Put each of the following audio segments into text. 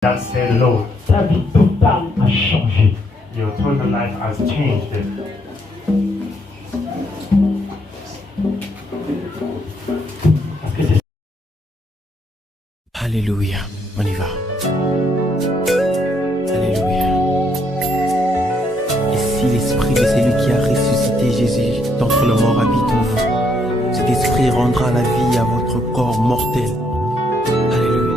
That said, Lord, ta vie totale a changé. your total life has changed. Parce que c'est Alléluia, on y va. Alléluia. Et si l'esprit de celui qui a ressuscité Jésus d'entre les morts habite en vous, cet esprit rendra la vie à votre corps mortel. Alléluia.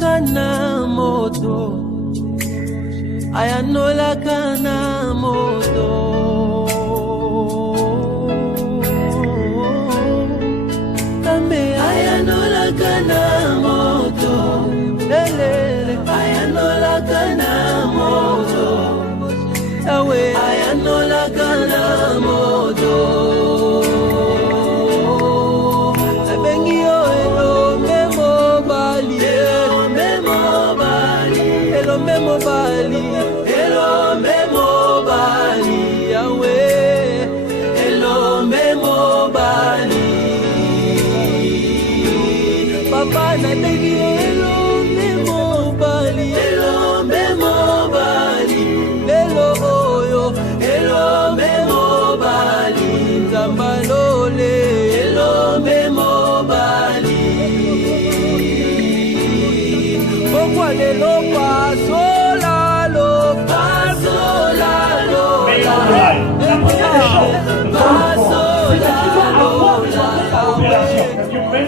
Kana moto ayanola kana moto tambe ayanola kana moto lelele ayanola kana moto awe ayanola kana moto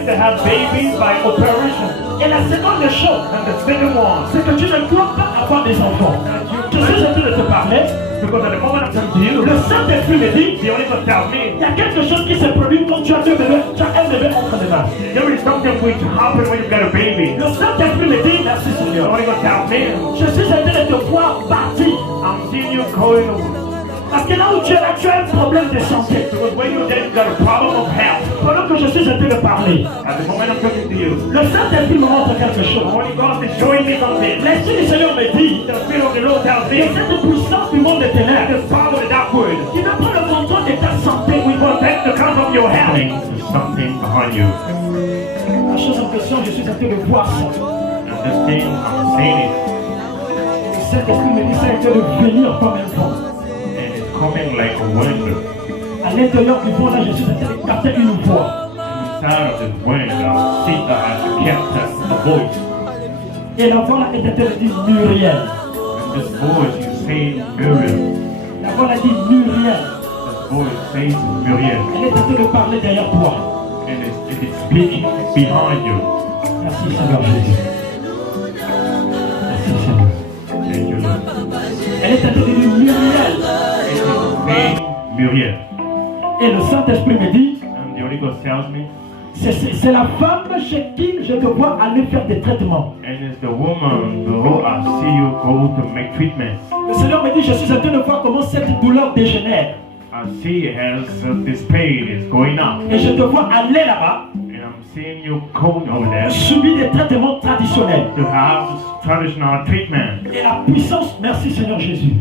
to have babies by operation. Et la seconde chose, c'est que tu ne dois pas avoir des enfants. Je suis en train de te parler. Le Saint-Esprit me dit, il y a quelque chose qui se produit quand tu as deux bébés, tu as un bébé entre les mains. There is something going to happen when you get a baby. Le Saint-Esprit me dit, merci Seigneur. Je suis en train de te voir partir. I'm seeing you going. Parce que là où tu es là, tu as un problème de santé. Because when you're there, you got a problem of health. Pendant que je suis en train de parler, At the moment I'm talking to you, le Saint-Esprit me montre quelque chose. Holy God is showing me something. L'Esprit du Seigneur me dit, The Spirit of the Lord tells que me cette puissance du monde des ténèbres, the power of that word qui ne prend le contrôle de ta santé, will protect the count of your health. There's something behind you. la chose en question, je suis en train de voir ça. And this thing, I'm seeing it. Le Saint-Esprit me dit, ça a été de venir comme un vent. And it's coming like a wind. À l'intérieur du vent, là, je suis en train de capter une voix. Inside of this wind, I see that I kept a voice. Et la voix là est en train de dire Muriel. And this voice is saying Muriel. La voix là dit Muriel. This voice says Muriel. Elle est en train de parler derrière toi. And it's speaking behind you. Merci Seigneur Jésus. Merci Seigneur. Thank you, Lord. Elle est en train de dire Muriel. And it's saying Muriel. Et le Saint-Esprit me dit, And the Holy Ghost tells me, c'est la femme chez qui je te vois aller faire des traitements. and it's the woman who I see you go to make treatment. Le Seigneur me dit, je suis en train de voir comment cette douleur dégénère. I see as this pain is going up. Et je te vois aller là-bas, And I'm seeing you going over there subir des traitements traditionnels. to have traditional treatment. Et la puissance, merci Seigneur Jésus.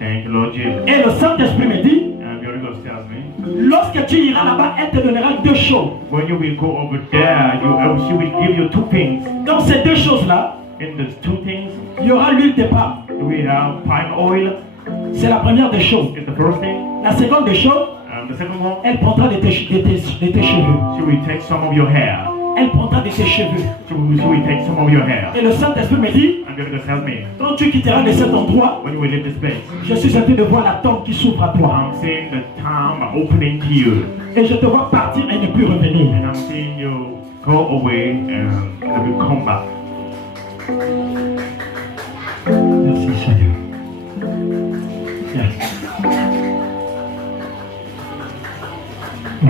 Thank you, Lord Jesus. Et le Saint-Esprit me dit, And the Holy Ghost tells me, lorsque tu iras là-bas, elle te donnera deux choses. when you will go over there, she will give you two things. Dans ces deux choses-là, In these two things, il y aura l'huile de palme. we have palm oil. C'est la première des choses. Is the first thing. La seconde des choses, And the second one, elle prendra de tes cheveux. she will take some of your hair. Elle prendra de tes cheveux. She will take some of your hair. Et le Saint-Esprit me dit, And the Holy Ghost tells me, quand tu quitteras de cet endroit, when you will leave this place, je suis en train de voir la tombe qui s'ouvre à toi. I'm seeing the town opening to you. Et je te vois partir et ne plus revenir. And I'm seeing you go away and you will come back. Merci Seigneur. Yes. Oui.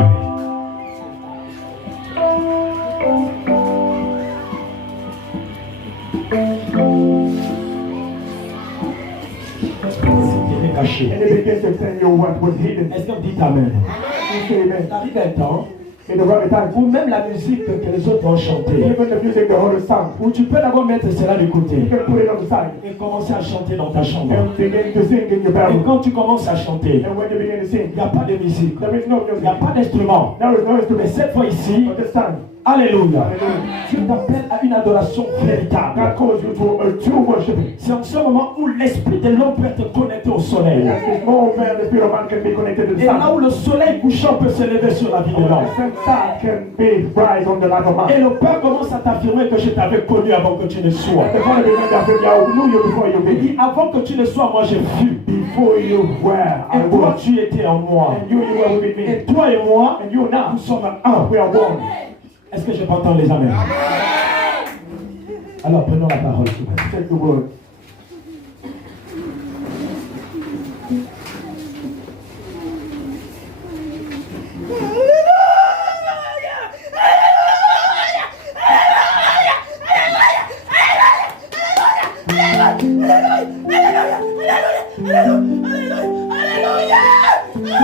C'était caché. And they began to tell you what was hidden. Est-ce que vous dites Amen? You say amen. Il arrive un temps in the right time. ou même la musique que les autres ont chantée, Even the music, the whole song. ou tu peux d'abord mettre cela de côté You can put it on the side et commencer à chanter dans ta chambre. and begin to sing in your Et bedroom. quand tu commences à chanter, And when you begin to sing, il n'y a pas de musique, there is no il n'y a music. pas d'instrument. There is no Mais instrument. cette fois ici, But this time, alléluia, hallelujah, Dieu t'appelle à une adoration véritable. God calls you to a true worship. C'est en ce moment où l'esprit de l'homme peut être connecté au soleil. At this moment, the spirit of man can be connected to the Et là où sun. le soleil couchant peut se lever sur la vie de l'homme. The sun can be rise on the life of Et man. le Père commence à t'affirmer que je t'avais connu avant que tu ne sois. And the Father began to say, I knew you before you Il be. dit, avant que tu ne sois, moi j'ai vu. Before you were, I Et toi, was. tu étais en moi. And you were with Et me. toi et moi, And you now, nous sommes un. we are one. Est-ce que je peux entendre les amens? Alors prenons la parole. s'il vous plaît. Take the word.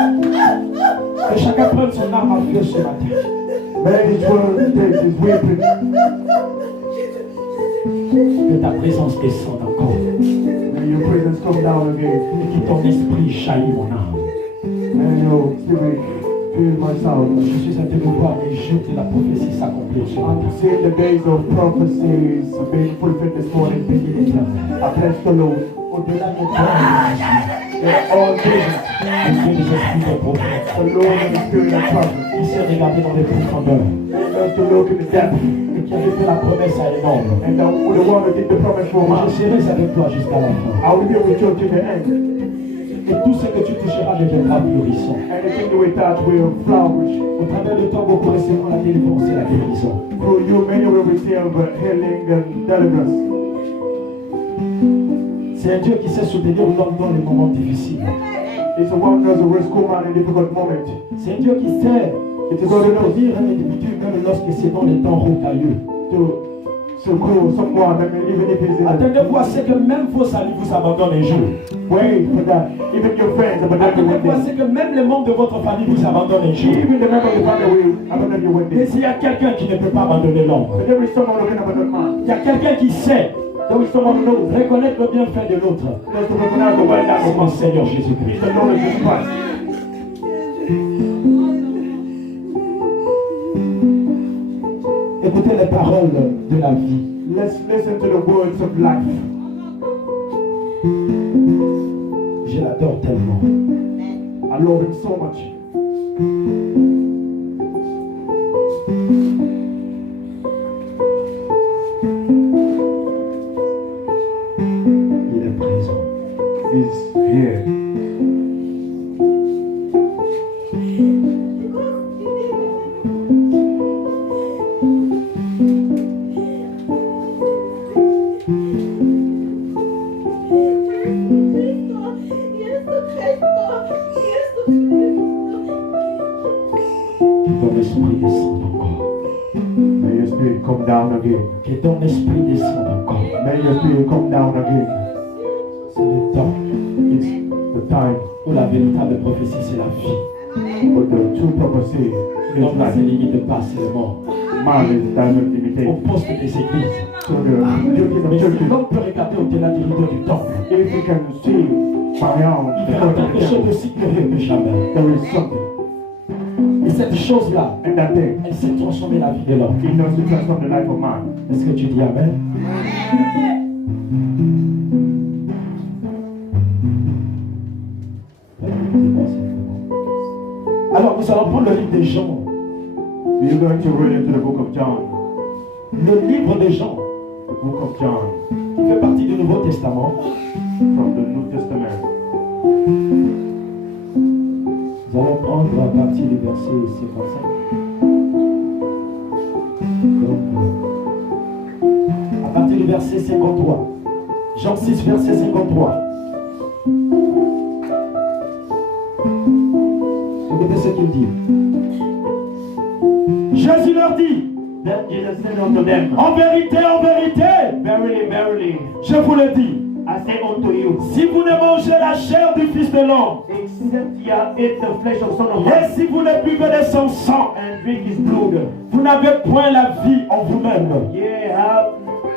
Que chacun prenne son arme à feu ce matin. Man, each one takes his weapon. Que ta présence descende encore. And your presence come down again. Et que ton esprit jaillit mon âme. And your spirit fill my soul. Je suis à te voir les jours de la prophétie s'accomplir ce matin. I'm seeing the days of prophecies being fulfilled this morning. I bless the Lord. Au-delà de toi, That all visions, le Dieu des esprits de prophète, the Lord and the spirit of prophet. qui s'est regardé dans les profondeurs And us to look in the depth. et qui avait fait la promesse à un homme. And the one who did the promise for Moi, je man. serai avec toi jusqu'à la fin. I will be with you to the end. Et tout ce que tu toucheras deviendra florissant. Anything you will touch will flourish. Au travers de toi, beaucoup recevront la délivrance et la guérison. Through you, many will receive healing and deliverance. C'est un Dieu qui sait soutenir l'homme dans les moments difficiles. It's a one who knows the rescue man in difficult moment. C'est un Dieu qui sait soutenir un individu même lorsque c'est dans les temps rocailleux. To secure someone, I mean, even if he's in a Attendez-vous à ce que même vos amis vous abandonnent un jour. way for that. Even your friends abandon you one Attendez-vous à day. ce que même les membres de votre famille vous abandonnent un jour. Even the member of the family will abandon you one Et day. s'il y a quelqu'un qui ne peut pas abandonner l'homme, But there is someone who can abandon man. il y a quelqu'un qui sait There is someone who knows. reconnaître le bienfait de l'autre. Knows to recognize the well C'est done. mon Seigneur He's Jésus-Christ. the Lord Jesus Christ. Écoutez les paroles de la vie. Let's listen to the words of life. Je l'adore tellement. I love him so much. Il est présent. He's here. Que ton esprit descende encore. May your spirit come down again. Que ton esprit descende encore. May your spirit come down again. C'est le temps It's the time où la véritable prophétie, c'est la vie. for the true prophecy. L'homme It's n'a ses like limites de passe et de mort. man is time Au limited. poste des églises. So the duties Mais of churches, l'homme peut regarder au-delà du rideau du temple. if you can see beyond Il the verra curtain of quelque the chose de temple, si curieux que jamais. there is something. Et cette chose-là, And that thing, elle s'est transformée la vie de l'homme. it knows to transform the life of man. Est-ce que tu dis Amen? Alors nous allons prendre le livre des Jean. We are going to read into the book of John. Le livre des Jean, The book of John qui fait partie du Nouveau Testament. from the New Testament. Nous allons prendre à partir du verset 55. Donc, à partir du verset 53. Jean 6, verset 53. Écoutez ce qu'il dit. Jésus leur dit, Then Jesus said unto them, en vérité, Verily, verily, je vous le dis, I say unto you, si vous ne mangez la chair du Fils de l'homme if except ye eat the flesh of Son of Et Man si vous ne buvez de son sang, and drink his blood, vous n'avez point la vie en vous-même. ye have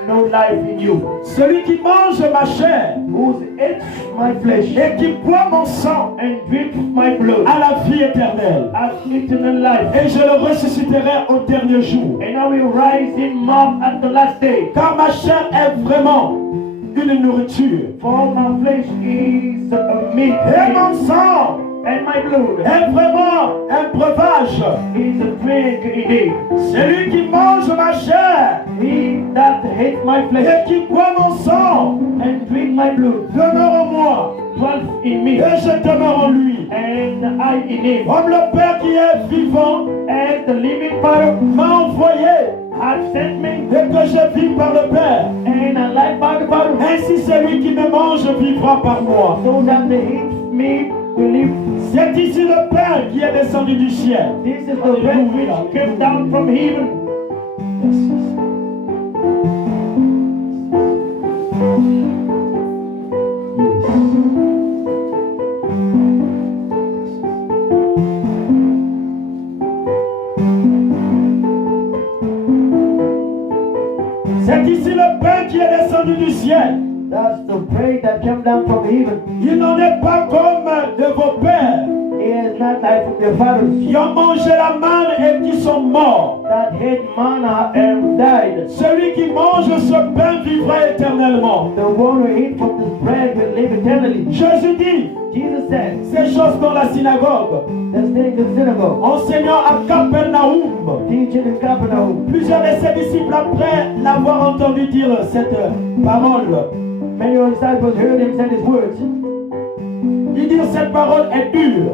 no life in you. Celui qui mange ma chair Who eats my flesh et qui boit mon sang and drink my blood a la vie éternelle. hath eternal life, Et je le ressusciterai au dernier jour. and I will rise him up at the last day. Car ma chair est vraiment une nourriture. For my flesh is a meat, Et mon sang and my blood est vraiment un breuvage. is a drink indeed. Celui qui mange ma chair He that hates my flesh et qui boit mon sang and drink my blood demeure en moi dwells in me, et je demeure en lui. and I in him. Comme le Père qui est vivant As the living Father m'a envoyé hath sent me, et que je vis par le Père, and I live by the Father, ainsi celui qui me mange vivra par moi. so that the hate me will live. C'est ici le pain qui est descendu du ciel. This is the bread which came down from heaven. C'est ici le pain qui est descendu du ciel. That's the bread that came down from heaven. Il n'en est pas comme de vos pères It is not like from their fathers qui ont mangé la manne et qui sont morts. that hate manna and died. Celui qui mange ce pain vivra éternellement. The one who eats from this bread will live eternally. Jésus dit Jesus said, ces choses dans la synagogue, let's take the synagogue, enseignant à Capernaum. teaching in Capernaum. Plusieurs de ses disciples, après l'avoir entendu dire cette parole, Many of the disciples heard him say these words. ils disent cette parole est dure.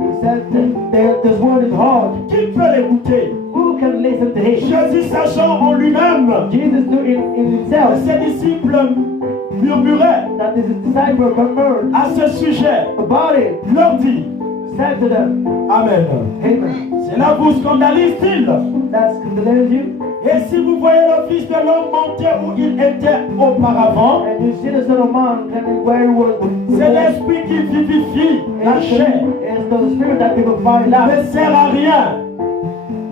He said that this word is hard. Qui peut l'écouter? Who can listen to him? Jésus, sachant en lui-même, Jesus knew in himself ses disciples murmuraient that his disciples murmured à ce sujet, about it, leur dit said to them, Amen. Amen. Cela vous scandalise-t-il? That scandalizes you. Et si vous voyez le Fils de l'homme monter où il était auparavant, And you see the Son of Man coming where he was c'est before. l'esprit qui vivifie la chair. It's the spirit that people find Ne out. sert à rien.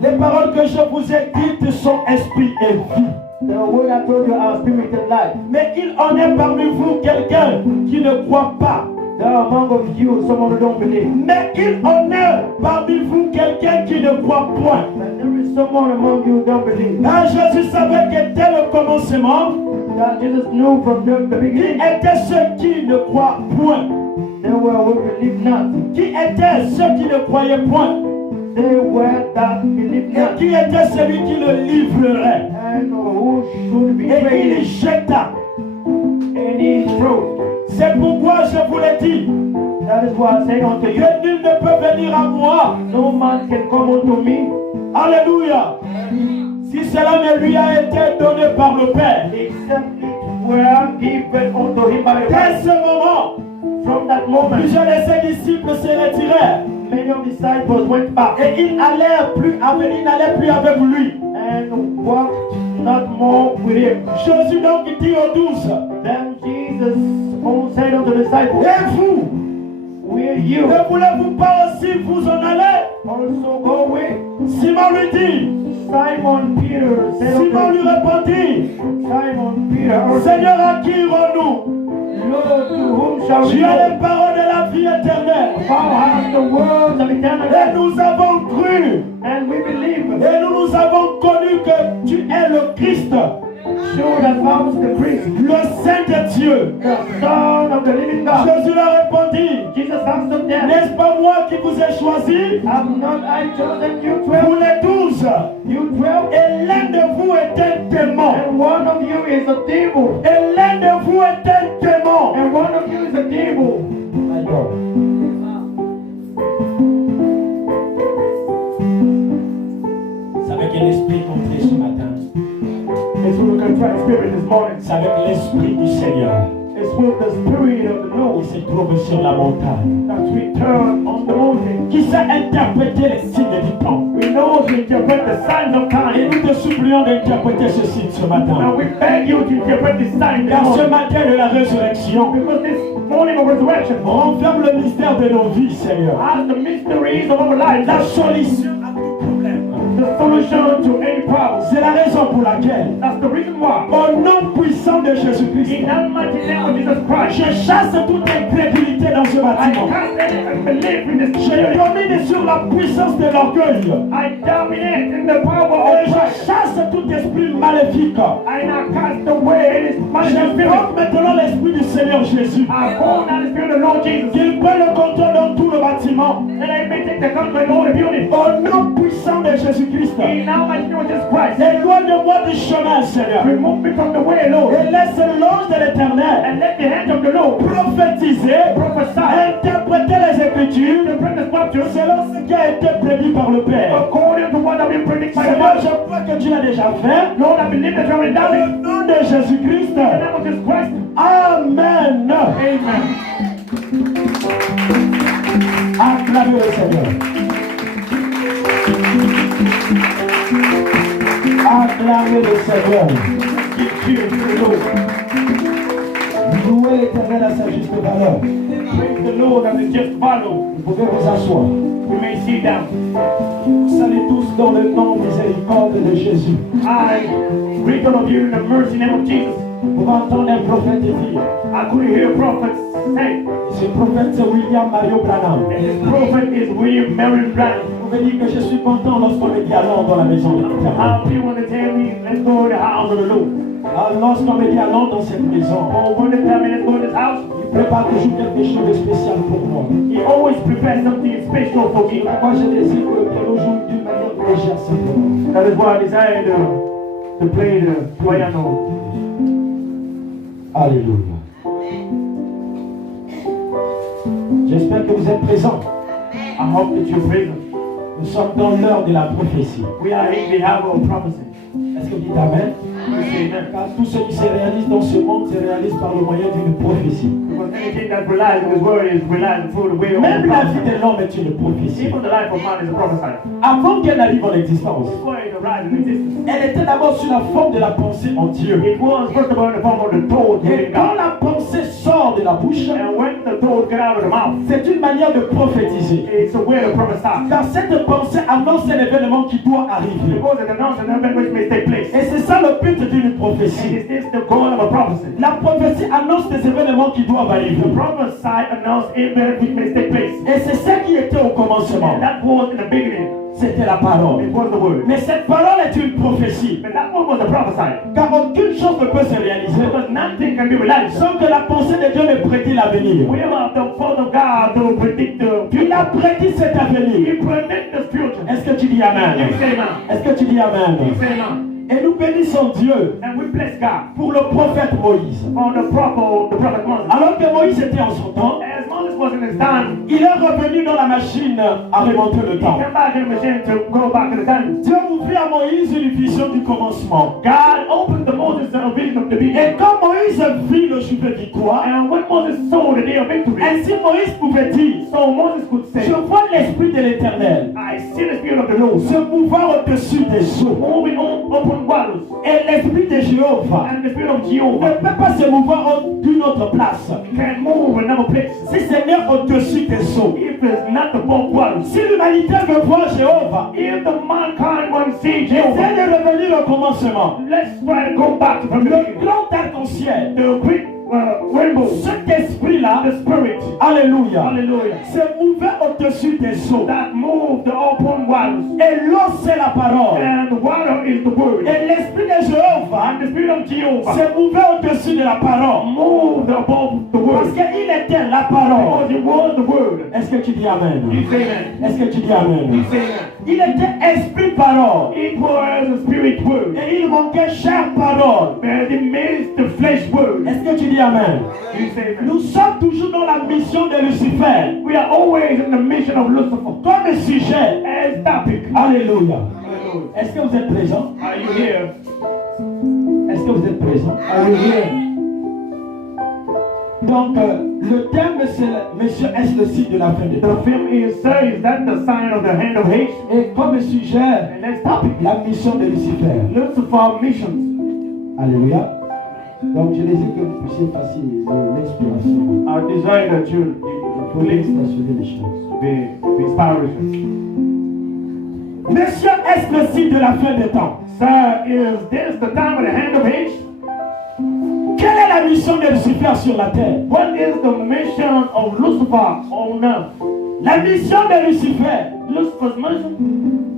Les paroles que je vous ai dites sont esprit et vie. The word I told you are spirit and life. Mais il en est parmi vous quelqu'un qui ne croit pas. There are among of you someone who don't believe. Mais il en est parmi vous quelqu'un qui ne croit point. But there is someone among you who don't believe. Car Jésus savait que dès le commencement, That Jesus knew from the il beginning. était ceux qui ne croient point. They were who believe not. Qui étaient ceux qui ne croyaient point. They were that believe Et not. qui était celui qui le livrerait. And who should be Et il praised. jeta. And he threw. C'est pourquoi je vous l'ai dit. That is why I say unto you, Que nul ne peut venir à moi. no man can come unto me Alléluia. Si cela ne lui a été donné par le Père. except it were given unto him by the Dès Father. ce moment, From that moment, plusieurs de ses disciples se retirèrent. many of the disciples went back Et ils n'allaient plus avec lui. and walked not more with him. Jésus donc dit aux 12, Then Jesus said unto the disciples, et vous, will you ne voulez-vous pas aussi vous en aller? also go away? Simon lui dit, Simon Peter said Simon lui unto répondit, Simon Peter, answered, Seigneur, à qui irons-nous? Lord, to whom shall we Tu as go? les paroles de la vie éternelle. Thou hast the words of eternal Et life, nous avons cru, and we believe. et nous avons connu que tu es le Christ, Show that thou art the Christ, le Saint de Dieu. the Son of the living God. Jésus leur répondit, Jesus answered them, n'est-ce pas moi qui vous ai choisi? have not I chosen you Vous 12? les 12. You 12? Et l'un de vous est un démon. And one of you is a devil. Et l'un de vous est un démon. And one of you is a devil. My God. C'est avec l'esprit compris ce matin. It's with a contrite spirit this morning. C'est avec l'esprit du Seigneur It's with the spirit of the qui Lord se trouve sur la montagne. that we turn on the mountain. Qui sait interpréter les signes du temps. We knows to interpret the signs of Et time. nous te supplions d'interpréter ceci ce matin. And we beg you to interpret the signs Car ce of matin de la résurrection, because this morning of resurrection renferme le mystère de nos vies, Seigneur. has the mysteries of our lives. La solution à tout problème. The solution to any problem. C'est la raison pour laquelle, That's the reason why. au nom puissant de Jésus-Christ, In the mighty name of Jesus Christ, je chasse toute incrédulité dans ce I bâtiment. cast any unbelief in this Je church. domine sur la puissance de l'orgueil. I dominate in the power Et of je Christ. chasse tout esprit maléfique. I now cast away this Je malicious spirit. invoque maintenant l'esprit du Seigneur Jésus. I call down the spirit of the Lord Jesus. Qu'il prenne le contrôle dans tout le bâtiment. That I may take the control of all the building. Au nom puissant de Jésus-Christ. In now my name of Jesus Christ. Éloigne-moi du chemin, Seigneur. Remove me from the way, Lord. Et laisse l'ange de l'Éternel And let the hand of the Lord prophétiser, prophesy. interpréter les Écritures Interpret the scriptures selon ce qui a été prédit par le Père. according to what I've been predicted by the Seigneur, Lord. je crois que tu l'as déjà fait. Lord, I believe that you have done it. Au nom de Jésus-Christ. In the name of Jesus Christ. Amen. Amen. Acclamez le Seigneur. Acclamez le Seigneur. Give cheer to the Lord. Louez l'Éternel à sa juste valeur. Praise the Lord as it just follow. Vous pouvez vous asseoir. We may sit down. Vous saluez tous dans le nom miséricorde de Jésus. I greet all of you in the mercy name of Jesus. Vous pouvez entendre un prophète dire. I could hear prophets say, Ce prophète, c'est William Mario Branham. and this prophet is William Marion Branham. Vous pouvez dire que je suis content lorsqu'on me dit allons dans la maison de l'Éternel. How people want to tell me, let's go to the house of the Lord. Lorsqu'on me dit allons dans cette maison, Or when they tell me, let's go to this house, il prépare toujours quelque chose de spécial pour moi. he always prepares something special for me. Moi, je désire que le piano joue d'une manière légère simplement. That is why I decided to play the piano. Alléluia. J'espère que vous êtes présents. I hope that you're present. Nous sommes dans l'heure de la prophétie. We are in the hour of prophecy. Est-ce que vous dites Amen? We say amen. Car tout ce qui se réalise dans ce monde se réalise par le moyen d'une prophétie. Because anything that relies on His word is relied through the way of Même la vie prophecy. de l'homme est une prophétie. Even the life of man is a prophecy. Avant qu'elle arrive en existence, Before it arrived in existence, elle était d'abord sous la forme de la pensée en Dieu. it was first of all in the form of the thought Et within quand God. la pensée sort de la bouche, And when the thought get out of the mouth, c'est une manière de prophétiser. it's a way to prophesy. Car cette pensée annonce un événement qui doit arriver. Because it announces an event which may take place. Et c'est ça le but d'une And prophétie. is this the goal of a prophecy? La prophétie annonce des événements qui doivent arriver. The prophesy announce event which may take place. Et c'est ça qui était au commencement. And that was in the beginning. C'était la parole. It was the word. Mais cette parole est une prophétie. But that one was a prophecy. Car aucune chose ne peut se réaliser Because nothing can be realized. sans que la pensée de Dieu ne prédit l'avenir. We have the thought of God to predict the Il future. a prédit cet He avenir. predict the future. Est-ce que tu dis Amen? You say amen. Est-ce que tu dis Amen? You say amen. Et nous bénissons Dieu And we bless God pour le prophète Moïse. for the prophet Moses. Alors que Moïse était en son temps, As Moses was in his time, il est revenu dans la machine à remonter le he temps. came back in the machine to go back to the time. Dieu ouvrit à Moïse une vision du commencement. God opened the Moses a vision of the Et beginning. quand Moïse vit le jour de victoire, And when Moses saw the day of victory, ainsi Moïse pouvait dire, so Moses could say, je vois l'esprit de l'Éternel I see the spirit of the Lord se mouvant au-dessus des eaux. moving on open waters. Et l'esprit de Jéhovah And the spirit of ne Jehovah peut pas se mouvoir d'une autre place can move in another place. si ce n'est au-dessus des eaux. If it's not the above waters. Si l'humanité veut voir Jéhovah, If the mankind wants to see essaie Jehovah, de revenir au commencement. let's try to go back from the Le beginning. grand arc-en-ciel, The great rainbow, cet esprit-là, the spirit, alléluia, hallelujah, se mouvait au-dessus des eaux. that moved the open waters. Et l'eau, c'est la parole. And the water is the word. Et l'esprit de Jéhovah And the spirit of Jehovah se mouvait au-dessus de la parole. moved above the Parce word. qu'il était la parole. Because it was the word. Est-ce que tu dis Amen? You say that. Est-ce que tu dis Amen? You say that. Il était esprit parole. It was a spirit word. Et il manquait chair parole. But it made the flesh word. Est-ce que tu dis Amen? You say that. Nous sommes toujours dans la mission de Lucifer. We are always in the mission of Lucifer. Comme sujet. As topic. Alléluia. Hallelujah. Est-ce que vous êtes présents? Are you here? Est-ce que vous êtes présents? Are you here? Donc, le thème, c'est Monsieur, est-ce le signe de la fin des temps? The film is Is that the sign of the hand of hate? Et comme sujet, And next topic, la mission de Lucifer. Lucifer missions. Alléluia. Donc, je désire que vous puissiez passer l'inspiration. I desire that you Il faut stationner les choses. be inspiration. Monsieur, est-ce le signe de la fin des temps? Sir, is this the time of the hand of hate? Quelle est la mission de Lucifer sur la terre? What is the mission of Lucifer on earth? La mission de Lucifer Lucifer's mission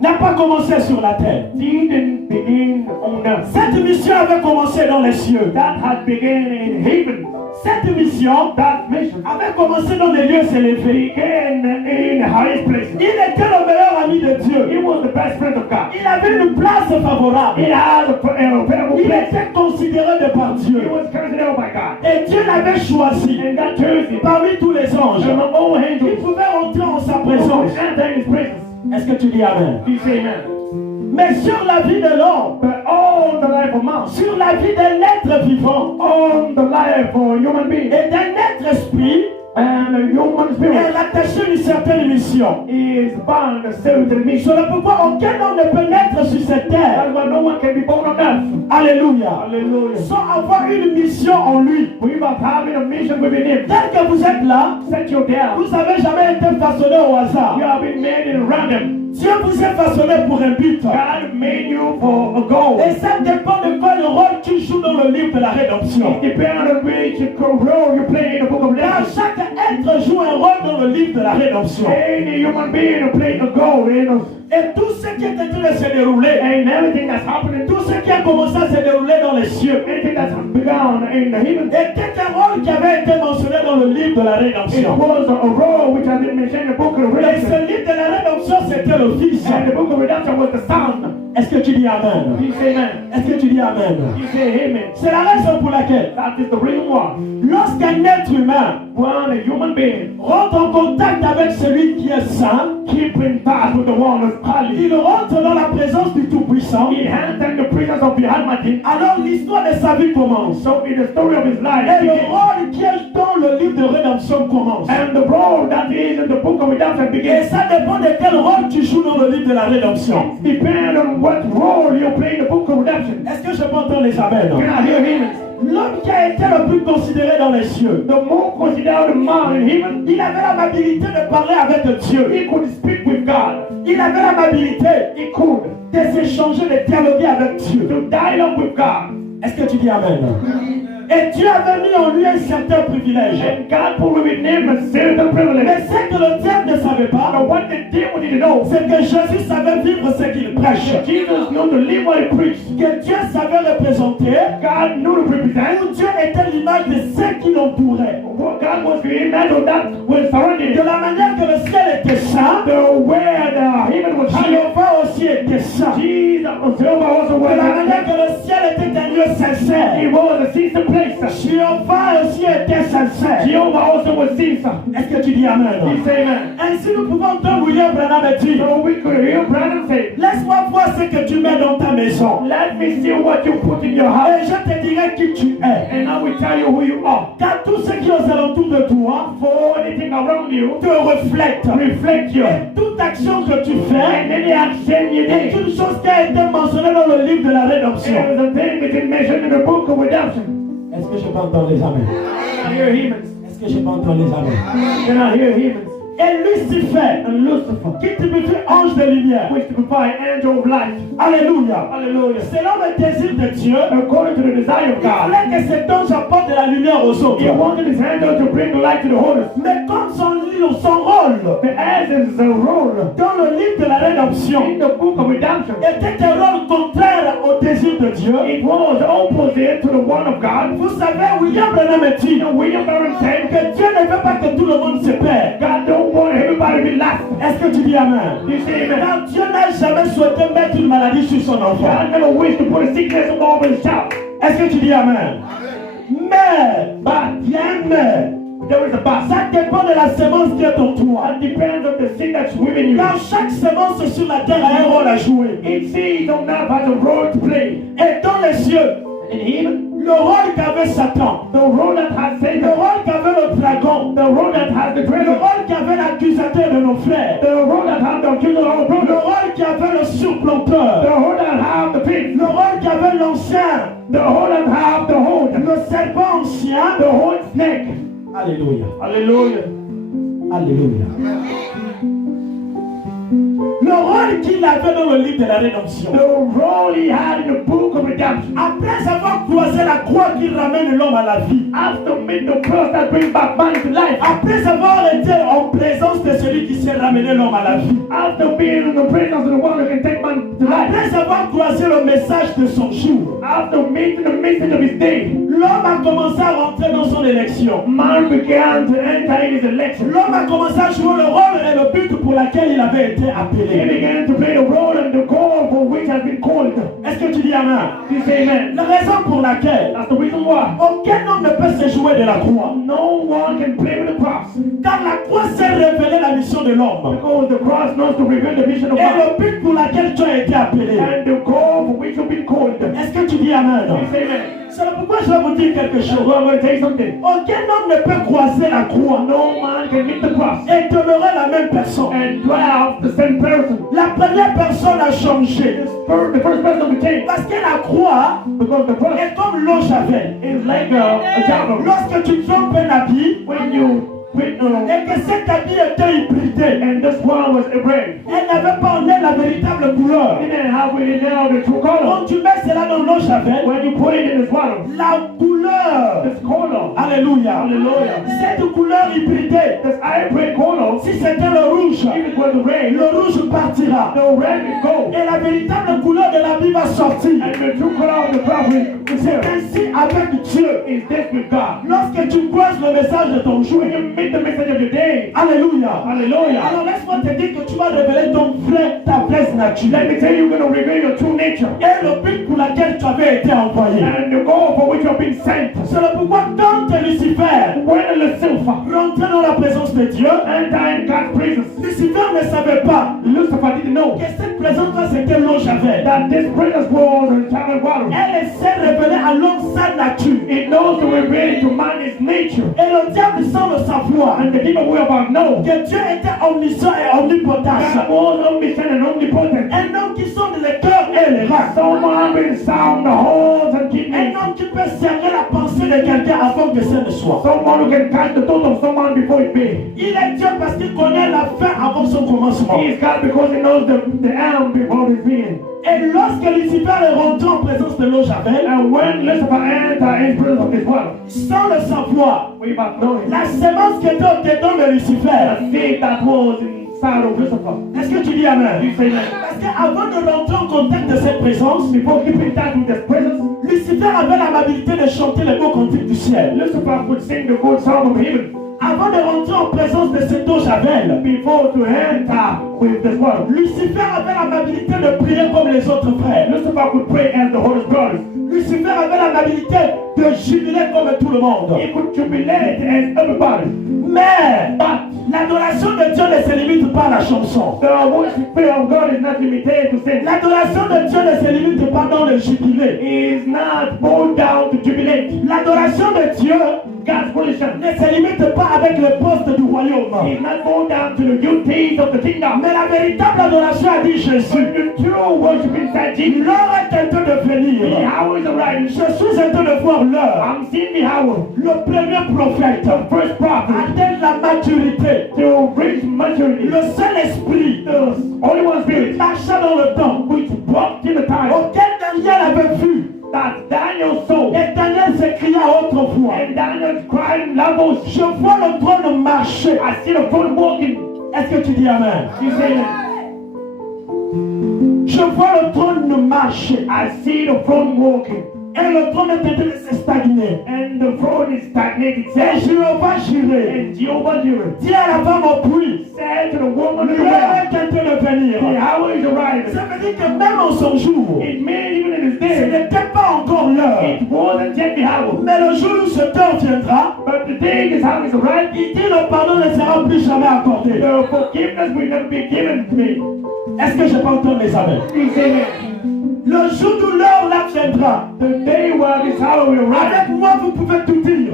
n'a pas commencé sur la terre. didn't begin on earth. Cette mission avait commencé dans les cieux. That had begun in heaven. Cette mission That mission avait commencé dans les lieux élevés. began in the highest places. Il était le meilleur ami de Dieu. He was the best friend of God. Il avait une place favorable. He had a favorable Il place. était considéré de par Dieu. He was considered by God. Et Dieu l'avait choisi And God chose him. parmi tous les anges. Among all Il angels. pouvait entrer en sa So présence. enter in his presence. Est-ce que tu dis Amen? You say amen. Mais sur la vie de l'homme, But on the life of man, sur la vie d'un être vivant on the life of a human being, et d'un être esprit, and a human est spirit rattaché une certaine mission. is bound to certain mission. C'est pourquoi aucun homme ne peut naître sur cette terre. That's why no one can be born on earth. Alléluia. Hallelujah. Sans avoir une mission en lui. Without having a mission within him. Tel que vous êtes là, Set you down. vous n'avez jamais été façonné au hasard. You have been made in random. Dieu vous a façonné pour un but. God made you for a goal. Et ça dépend de quoi le rôle tu joues dans le livre de la rédemption. It depends on which role you play in the book of Car Leviticus. chaque être joue un rôle dans le livre de la rédemption. Any human being play a goal in Et tout ce qui est en train de se dérouler, and everything that's happening, tout ce qui a commencé à se dérouler dans les cieux, anything that's begun in the heaven, était un rôle qui avait été mentionné dans le livre de la it rédemption. was a role which has been mentioned in the book of Et Revelation. ce livre de la rédemption, c'était le Fils. And the book of redemption was the Son. Est-ce que tu dis Amen? You say amen. Est-ce que tu dis Amen? You say amen. C'est la raison pour laquelle, That is the reason why lorsqu'un être humain when a human being rentre en contact avec celui qui est saint, keep in touch with the one who's holy, il rentre dans la présence du Tout-Puissant, he enters the presence of the Almighty. alors l'histoire de sa vie commence. So in the story of his life Et le begins. rôle qui est dans le livre de rédemption commence. And the role that is in the book of redemption Et begins. ça dépend de quel rôle tu joues dans le livre de la rédemption. Depend on what role you play in the book of redemption. Est-ce que je peux entendre les amens? Can I hear him? L'homme qui a été le plus considéré dans les cieux, The more considered man in heaven, il avait l'amabilité de parler avec Dieu. he could speak with God. Il avait l'amabilité He could de s'échanger, de dialoguer avec Dieu. to dialogue with God. Est-ce que tu dis Amen? Et Dieu avait mis en lui un certain privilège. And God put within him a certain Mais privilege. ce que le diable ne savait pas, But what the devil didn't know, c'est que Jésus savait vivre ce qu'il prêche. Jesus knew to live what he preached. Que Dieu savait représenter, God knew to represent. où Dieu était l'image de ceux qui l'entouraient. God was the image of that was surrounding De him. la manière que le ciel était saint, The where the heaven was high. Jéhovah aussi était saint. Jesus, Jehovah also De was la manière que le ciel était un lieu sincère, He was a sincere place. Jéhovah aussi était sincère. Jehovah also was sincere. Est-ce que tu dis Amen? He said amen. Ainsi nous pouvons entendre William Branham dire, So we could hear Branham say, laisse-moi voir ce que tu mets dans ta maison. let me see what you put in your house. Et je te dirai qui tu es. And I will tell you who you are. Car tout ce qui est aux alentours de toi For anything around you, te reflète. reflect you. Et toute action que tu And fais any action you est take une chose qui a été mentionnée dans le livre de la rédemption. is a thing that is mentioned in the book of redemption. Est-ce que je peux entendre les amens? Can I hear humans? Est-ce que je peux entendre les amens? Can I hear humans? Et Lucifer, And Lucifer, qui typifie ange de lumière. which to provide angel of light. Alléluia. Hallelujah. Selon le désir de Dieu, According to the desire of il God, voulait que cet ange apporte de la lumière aux autres. He wanted his angel to bring the light to the others. Mais comme son rôle But as is the role dans le livre de la rédemption in the book of redemption, était un rôle contraire au désir de Dieu, it was opposite to the one of God. vous savez, William Branham dit William Barron said, que Dieu ne veut pas que tout le monde se perde. God don't want everybody to be lost. Est-ce que tu dis Amen? You say amen. Car Dieu n'a jamais souhaité mettre une maladie sur son enfant. God never wished to put a sickness over his child. Est-ce que tu dis Amen? Mais, il y a un mais. There is a but. Ça dépend de la semence qui est en toi. It depends on the seed that's within you. Car chaque semence sur la terre a un rôle à jouer. Each seed don't have a role to play. Et dans les cieux, In heaven, Le rôle qu'avait Satan, the role that has le Satan, rôle qu'avait le dragon, the role that has the le dragon, rôle qu'avait l'accusateur de nos frères, the role that has the accuser of our le brother, rôle qu'avait le the surplanteur, role that have the pig, le rôle qu'avait l'ancien, the role that have the hold, le serpent ancien. the whole snake. Alléluia. Hallelujah. Alléluia. Le rôle qu'il avait dans le livre de la rédemption. The role he had in the book of redemption. Après avoir croisé la croix qui ramène l'homme à la vie. After meeting the cross that brings back man to life. Après avoir été en présence de celui qui s'est ramené l'homme à la vie. After being in the presence of the one who can take man to life. Après avoir croisé le message de son jour. After meeting the message of his day. L'homme a commencé à rentrer dans son élection. Man began to enter in his election. L'homme a commencé à jouer le rôle et le but pour lequel il avait été appelé. He began to play the role and the call for which has been called. Est-ce que tu dis amen? You say amen. La raison pour laquelle That's the reason why. aucun homme ne peut se jouer de la croix. No one can play with the cross. Car la croix s'est révélée la mission de l'homme. Because the cross knows to reveal the vision of Et God. le but pour lequel tu as été appelé. And the call for which you've been called. Est-ce que tu dis amen? You say amen. C'est pourquoi je vais vous dire quelque So chose. I'm going to tell you something. Aucun homme ne peut croiser la croix No man can meet the cross et demeurer la même personne. and dwell the same person. La première personne a changé. The first person to change. Parce que la croix Because the cross est comme l'eau javel. is like a java. Lorsque tu trompes un habit When you quit, et que cet habit était hybridé, and this one was a brain. elle n'avait pas en elle la véritable couleur. He didn't have with it now the true color. Quand tu mets cela dans l'eau javel, When you put it in this water, la couleur, this color, alléluia, hallelujah, cette couleur hybridée, this iron color, si c'était le rouge, if it was the rain, le rouge partira. the red will go. Et la véritable couleur de la vie va sortir. And the true color of the crop is C'est here. ainsi avec Dieu. Is this with God? Lorsque tu croises le message de ton jour, When you meet the message of the day, alléluia. hallelujah. Alors laisse-moi te dire que tu vas révéler ton vrai, ta vraie nature. Let me tell you, you're going to reveal your true nature. Et le but pour lequel tu avais été envoyé. And the goal for which you have been sent. C'est le pourquoi quand Lucifer When Lucifer rentrait dans la présence de Dieu, entered in God's presence, Lucifer ne savait pas Lucifer didn't know que cette présence-là c'était l'eau javel. that this presence was a child water. Elle s'est révélée à l'homme sa nature. It knows to reveal to man his nature. Et le diable sans le savoir And the people who have known que Dieu était omniscient et omnipotent. God was omniscient and omnipotent. Un homme qui sonde les cœurs et les reins. Someone will sound the holes and Un kidneys. homme qui peut cerner la pensée de quelqu'un avant que ça ne soit. Someone who can catch the thought of someone before it be. Il est Dieu parce qu'il connaît la fin avant son commencement. He is God because he knows the end before his being. Et lorsque Lucifer est rentré en présence de l'eau javel, And when Lucifer entered in presence of this water, sans le savoir, without knowing, la sémence qui était au dedans de Lucifer. the seed that was inside of Lucifer. Est-ce que tu dis amen? You say that. Parce qu'avant de rentrer en contact de cette présence, Before keeping touch with this presence, Lucifer avait l'amabilité de chanter les beaux cantiques du ciel. Lucifer would sing the good song of heaven. Avant de rentrer en présence de cette eau javel, Before to enter with this water, Lucifer avait l'amabilité de prier comme les autres frères. Lucifer could pray as the Holy Brothers. Lucifer avait l'amabilité de jubiler comme tout le monde. He could jubilate as everybody. Mais l'adoration de Dieu ne se limite pas à la chanson. The worship of God is not limited to sin. L'adoration de Dieu ne se limite pas dans le jubilé. He is not bowed down to jubilate. L'adoration de Dieu God's position ne se limite pas avec le poste du royaume. is not bowed down to the duties of the kingdom. Mais la véritable adoration a dit Jésus. The true worship inside Jesus. L'heure est en train de The venir. hour is arriving. Je suis en train de voir l'heure. I'm seeing the hour. Le premier prophète The first prophet atteint la maturité. to reach maturity. Le Saint-Esprit The Holy One Spirit marcha dans le temps which walked in the time auquel Daniel avait vu. that Daniel saw. Et Daniel s'écria à haute voix. And Daniel cried loud, Je vois le trône marcher. I see the throne walking. Est-ce que tu dis amen? You say that. Je vois le trône marcher. I see the throne walking. Et le trône est en train de se stagner. And the throne is stagnated. Et Jéhovah Jireh And Jehovah Jireh dit à la femme au puits, said to the woman of the l'heure well, est en train de venir. the hour is arriving. Ça veut dire que même en son jour, It may even in his ce day, n'était pas encore l'heure. it wasn't yet the hour. Mais le jour où ce temps viendra, But the day this hour is arrived. il dit le pardon ne sera plus jamais accordé. The forgiveness will never be given to me. Est-ce que je peux entendre les amens? You say that. Le jour où l'heure là viendra. The day where this hour will Avec arrive. moi, vous pouvez tout dire.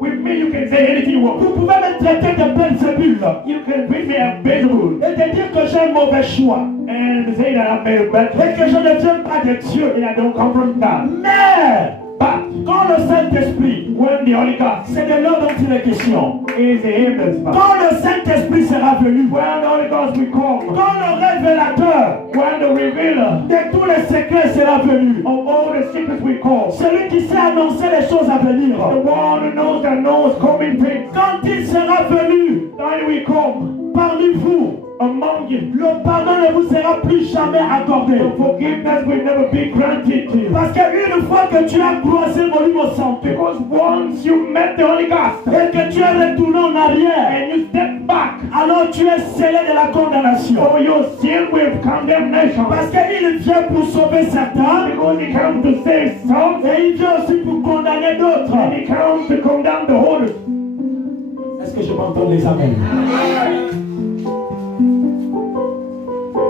With me, you can say anything you want. Vous pouvez me traiter de Belzébul You can bring me a Beelzebub et de dire que j'ai un mauvais choix and say that I made a bad et que je ne viens pas de Dieu. and I don't come from God. Mais But quand le Saint-Esprit, when the Holy Ghost c'est de l'heure dont il est question. is the evidence, Quand le Saint-Esprit sera venu, when the Holy Ghost will come, quand le révélateur when the revealer de tous les secrets sera venu, of all the secrets will come, celui qui sait annoncer les choses à venir, the one who knows coming things, quand il sera venu then will come parmi vous, among you. le pardon ne vous sera plus jamais accordé. The forgiveness will never be granted to you. Parce qu'une fois que tu as croisé mon niveau santé Because once you met the Holy Ghost et que tu es retourné en arrière, and you step back, alors tu es scellé de la condamnation. so you're sealed with condemnation. Parce qu'il vient pour sauver certains Because he comes to save some, et il vient aussi pour condamner d'autres. and he comes to condemn the others. Est-ce que je m'entends les amens?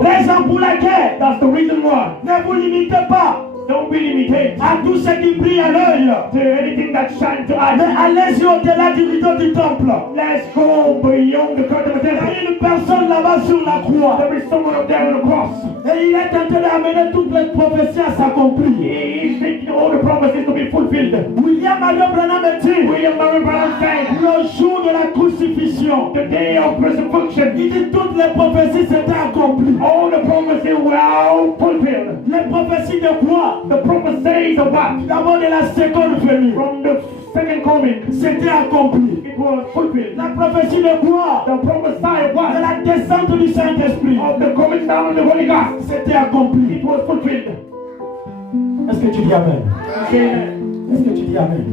Raison pour laquelle That's the reason why. ne vous limitez pas Don't be limited à tout ce qui brille à l'œil, to anything that shines to mais eyes. allez-y au-delà du rideau du temple. Let's go beyond the curtain of Il y temple. a une personne là-bas sur la croix There is someone up there on the cross. et il est en train d'amener toutes les prophéties à s'accomplir. He is making all the promises to be fulfilled. William Marion Branham dit William Marion Branham said, le jour de la crucifixion, the day of crucifixion, il dit toutes les prophéties s'étaient accomplies. all the promises were fulfilled. Les prophéties de quoi? The prophecies of what? D'abord de la seconde venue, From the second coming, c'était accompli. it was fulfilled. La prophétie de quoi? The prophecy of De what? la descente du Saint-Esprit, Of the coming down of the Holy Ghost, c'était accompli. it was fulfilled. Est-ce que tu dis Amen? Amen. Est-ce que tu dis Amen?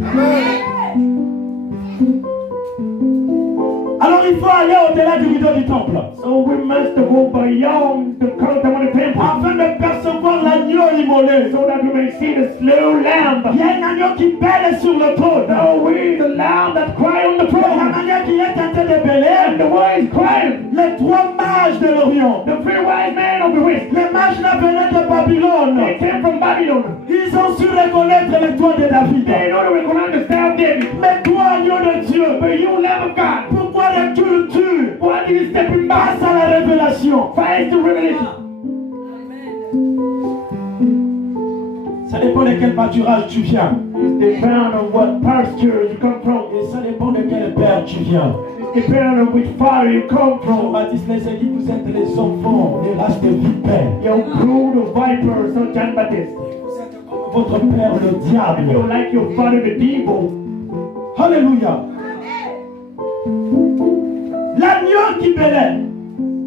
Alors il faut aller au-delà du rideau du temple So we must go beyond the curtain of the temple, afin de percevoir l'agneau immolé. so that we may see the slow lamb. Il y a un agneau qui bêle sur le trône. Now we, the lamb that cry on the De la throne, manière qu'il est en train de and bêler, the word is crying. les trois mages de l'Orient, The three wise men of the west, les mages là venaient de Babylone. they came from Babylon. Ils ont su reconnaître les toits de David. They know that we're going to understand David. Mais toi, agneau de Dieu, But you, Lamb of God, pourquoi recules-tu why are you stepping back? face à la révélation? Face to revelation. Ça dépend de quel pâturage tu viens. It depends on what pasture you come from. Et ça dépend de quel père tu viens. It depends on which father you come from. Jean-Baptiste les a dit, vous êtes les enfants, les races de vipères. You're brood of vipers, son John Baptist. Vous êtes comme votre père le diable. You're like your father the devil. Alléluia. L'agneau qui bêlait,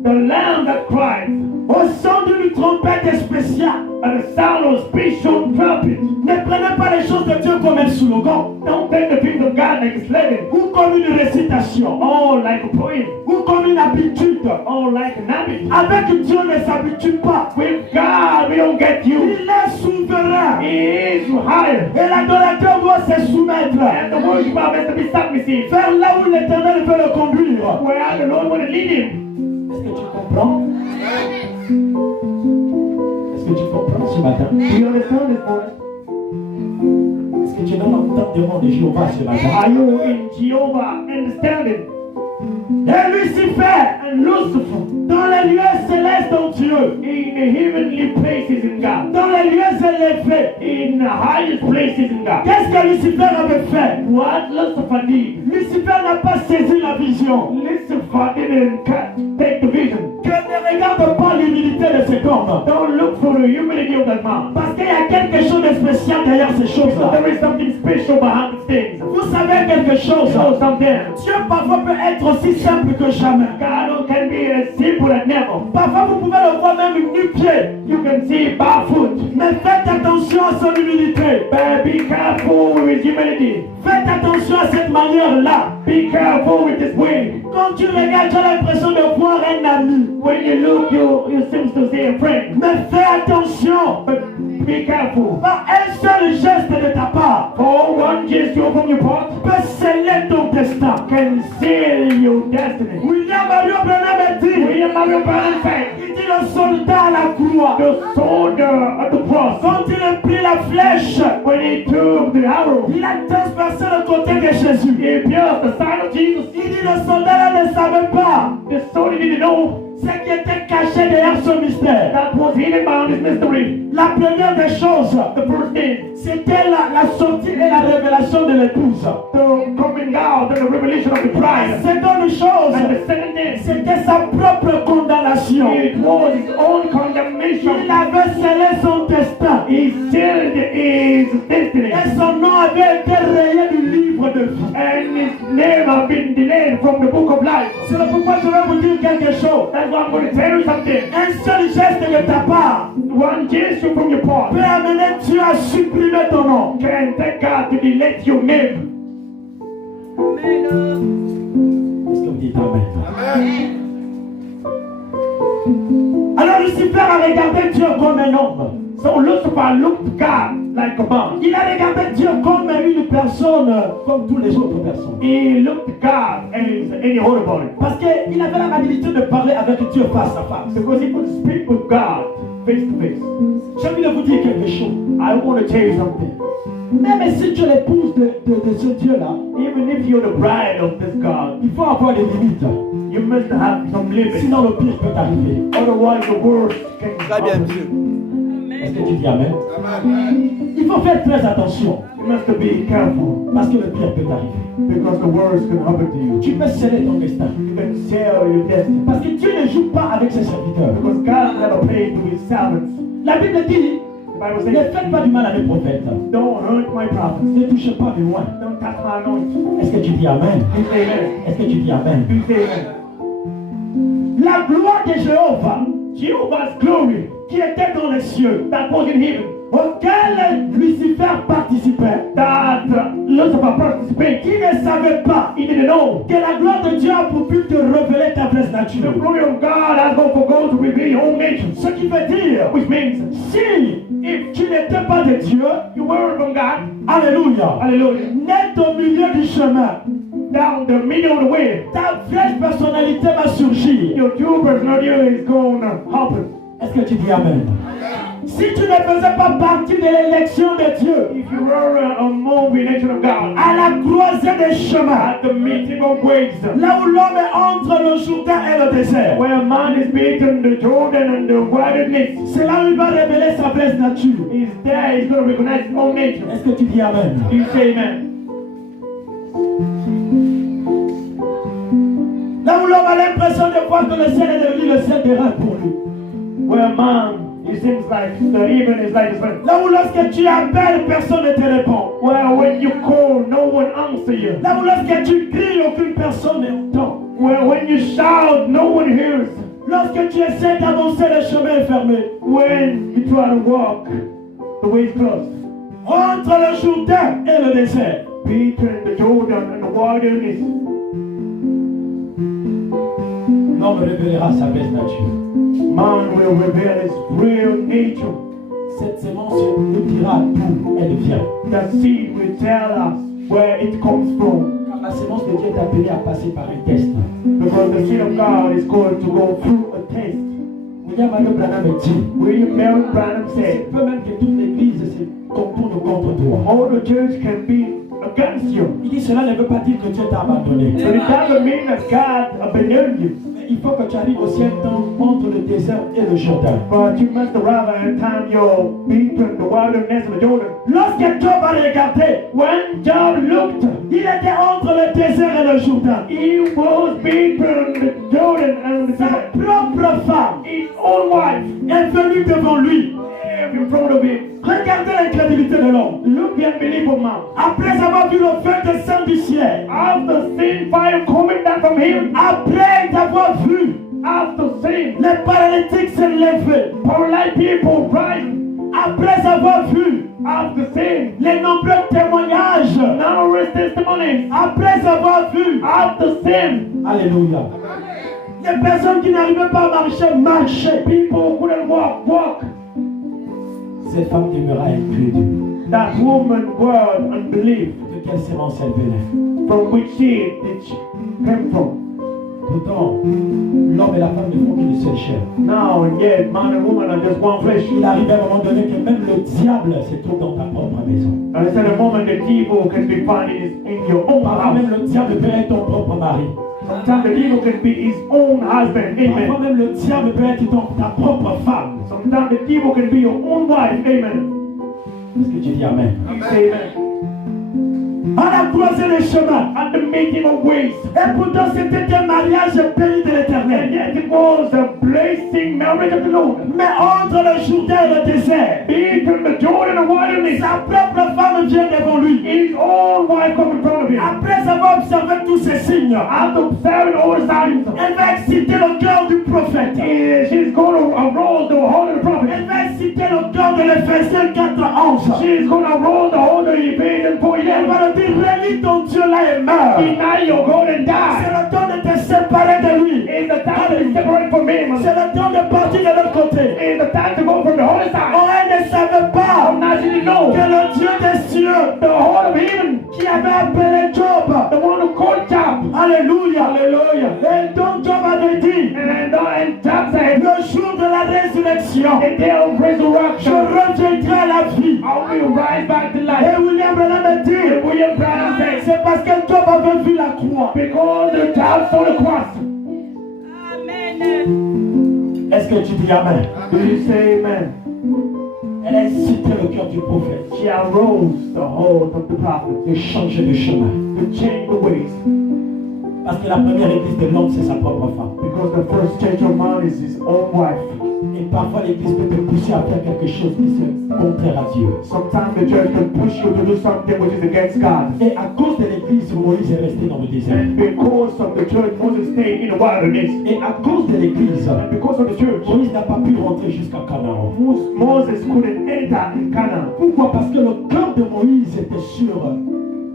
The lamb that cries, au son d'une trompette spéciale. and the sound of special trumpet. Ne prenez pas les choses de Dieu comme un slogan, Don't take the things of God like a slogan, ou comme une récitation, or like a poem, ou comme une habitude. or like an habit. Avec Dieu, ne s'habitue pas. With God, we don't get you. Il est souverain. He is higher. Et l'adorateur doit se soumettre And the worshiper has to be submissive. vers là où l'Éternel veut le conduire. Where the Lord want to lead him. Est-ce que tu comprends? Est-ce que tu comprends ce matin? Do you understand this morning? Est-ce que tu es dans l'entendement de Jéhovah ce matin? Are you in Jehovah understanding? Et Lucifer, And Lucifer, dans les lieux célestes en Dieu, in the heavenly places in God, dans les lieux élevés, in the highest places in God. qu'est-ce que Lucifer avait fait? What Lucifer did? Lucifer n'a pas saisi la vision. Lucifer didn't take the vision. Que ne regarde pas l'humilité de cet homme. Don't look for the humility of that man. Parce qu'il y a quelque chose de spécial derrière ces choses-là. There is something special behind these things. Vous savez quelque chose? So something. Dieu parfois peut être aussi simple que jamais. God can be as simple as never. Parfois vous pouvez le voir même nu-pied. You can see barefoot. Mais faites attention à son humilité. But be careful with his humility. Faites attention à cette manière-là. Be careful with his way. Quand tu regardes, tu as l'impression de voir un ami. When you look, you seem to see a friend. Mais fais attention. But be careful. Par un seul geste de ta part For one gesture from your part peut sceller ton destin. can seal your destiny. William Marion Branham dit, William Marion Branham said, il dit le soldat à la croix, the soldier at the cross, quand il a pris la flèche, when he took the arrow, il a transpercé le côté de Jésus. he pierced the side of Jesus. Il dit le soldat là ne savait pas The soldier didn't know ce qui était caché derrière ce mystère. that was hidden behind this mystery. La première des choses, The first thing, c'était la sortie et la révélation de l'épouse. the coming out and the revelation of the La bride. seconde chose, And the second thing, c'était sa propre condamnation. it was his own condemnation. Il avait scellé son destin. He sealed his destiny. Et son nom avait été rayé du livre de vie. And his name has been delayed from the book of life. C'est pourquoi je vais vous dire quelque chose. That's why I'm going to tell you something. Un seul geste de ta part One gesture from your part peut amener Dieu à supprimer ton nom. can take God to delete your name. Est-ce que vous dites Amen? Alors Lucifer a regardé Dieu comme un homme. So Lucifer looked God like a man. Il a regardé Dieu comme une personne, Comme toutes les autres personnes. He looked God as any other body. parce qu'il avait l'habilité de parler avec Dieu face à face. Because he could speak with God face to face. J'ai envie de vous dire quelque chose. I want to tell you something. Même si tu es l'épouse de ce Dieu-là, Even if you're the bride of this God, il faut avoir des limites. you must have some limits. Sinon le pire peut arriver. Otherwise, the worst can Très bien, happen. monsieur. Est-ce que tu dis Amen? Il faut faire très attention You must be careful parce que le pire peut arriver. because the worst can happen to you. Tu peux sceller ton destin. You can sell your destiny Parce que Dieu ne joue pas avec ses serviteurs. because God never played to his servants. La Bible dit, The Bible ne says, faites pas du mal à mes prophètes. don't hurt my prophets. Ne touchez pas de loin. Don't touch my anointing. Est-ce que tu dis Amen? You say amen. Est-ce que tu dis Amen? You say amen. La gloire de Jéhovah, Jehovah's glory qui était dans les cieux, that was in heaven, auquel Lucifer participait, that Lucifer participated, qui ne savait pas he didn't know. que la gloire de Dieu a pour but de révéler ta vraie The nature. glory of God has gone for God to reveal your own nature. Ce qui veut dire, Which means, si tu n'étais pas de Dieu, you were from God, alléluia, hallelujah, net au milieu du chemin, down the middle of the way, ta vraie personnalité va surgir. your true personality is going to happen. Est-ce que tu dis Amen? Si tu ne faisais pas partie de l'élection de Dieu, If you were among the nation of God, à la croisée des chemins, at the meeting of ways, là où l'homme est entre le Jourdain et le désert, where man is beaten the Jordan and the wilderness, c'est là où il va révéler sa vraie nature. he's there, he's going to recognize his own nature. Est-ce que tu dis Amen? You say amen. Là où l'homme a l'impression de voir que le ciel est devenu le ciel des rêves pour lui. Where man, it seems like the even is like the sun. Là où lorsque tu appelles, personne ne te répond. Where when you call, no one answers you. Là où lorsque tu cries, aucune personne n'entend. Where when you shout, no one hears. Lorsque tu essaies d'avancer, le chemin est fermé. When you try to walk, the way is closed. Entre le Jourdain et le désert, Between the Jordan and the wilderness, l'homme révélera sa vraie nature. man will reveal his real nature. Cette sémence nous dira d'où elle vient. The seed will tell us where it comes from. Car la sémence de Dieu est appelée à passer par un test. Because the seed of God is going to go through a test. William Marion Branham dit, William Mary Branham c'est said, peu même que toute l'église se contourne contre toi. all the church can be against you. Il dit cela ne veut pas dire que Dieu t'a abandonné. But it doesn't mean that God abandoned you. Mais il faut que tu arrives aussi un temps entre le désert et le Jourdain. But you must arrive at a time you're between the wilderness and the Jordan. Lorsque Job a regardé, When Job looked, il était entre le désert et le Jourdain. he was between the Jordan and the Sa Jordan. propre femme His own wife est venue devant lui. in front of him. Regardez l'incrédulité de l'homme. Look the unbelief of man. Après avoir vu le feu descendre du ciel, After seeing fire coming down from him, après avoir vu after seeing les paralytiques se lever, paralyzed people rise, après avoir vu after seeing les nombreux témoignages, numerous testimonies, après avoir vu, after seeing alléluia, les personnes qui n'arrivaient pas à marcher, marcher. people who couldn't walk, Cette femme demeura incrédule. that woman word unbelief De quelle sémence elle venait? from which seed it came from. Pourtant, l'homme et la femme ne font qu'une seule chair. Now and yet, man and woman are just one flesh. Il arrive à un moment donné que même le diable se trouve dans ta propre maison. And it's at the moment that evil can be found in your own Parfois même house. le diable peut être ton propre mari. Sometimes the evil can be his own husband. Parfois Amen. même le diable peut être ta propre femme. Sometimes the evil can be your own wife. Amen. Est-ce que tu dis Amen? You say amen. On a croisé les chemins. At the making of ways. Et pourtant c'était un mariage béni de And l'éternel. yet it was a blessing marriage of the Lord. Mais entre le Jourdain et le désert, Between the Jordan and the wilderness, sa propre femme vient devant lui. his own wife come in front of him. Après avoir observé tous ces signes, After observing all the signs, elle va exciter le cœur du prophète. she's going to arouse the heart of the prophet. Elle va exciter le cœur de l'Éphésiens 4:11. She's going to arouse the heart of the Ephesians for Elle you. va le dire, relis ton Dieu là et meurt. Deny your God and C'est die. le temps de te séparer de lui. It's the time to separate from him. C'est le temps de partir de l'autre côté. It's the time to go from the holy side. Oh, elle ne savait pas Now she didn't know que le Dieu des cieux the heart of heaven, qui avait appelé Job, the one who called Job. alléluia, alléluia, et donc Job avait dit, And Job said, le jour de la résurrection, the day of je resurrection, reviendrai à la vie. I will rise back to life. Et William Branham a dit, And William Branham said, c'est parce que Job avait vu la croix. because the Job saw the cross. Est-ce que tu dis Amen? Do you say amen? Elle a excité le cœur du prophète She arose the heart of the prophet de changer de chemin. to change the ways. Parce que la première église de l'homme, c'est sa propre femme. Because the first church of man is his own wife. Et parfois l'église peut te pousser à faire quelque chose qui est contraire à Dieu. Sometimes the church can push you to do something which is against God. Et à cause de l'église, Moïse est resté dans le désert. And because of the church, Moses stayed in the wilderness. Et à cause de l'église, And because of the church, Moïse n'a pas pu rentrer jusqu'à Canaan. Moses couldn't enter in Canaan. Pourquoi? Parce que le cœur de Moïse était sur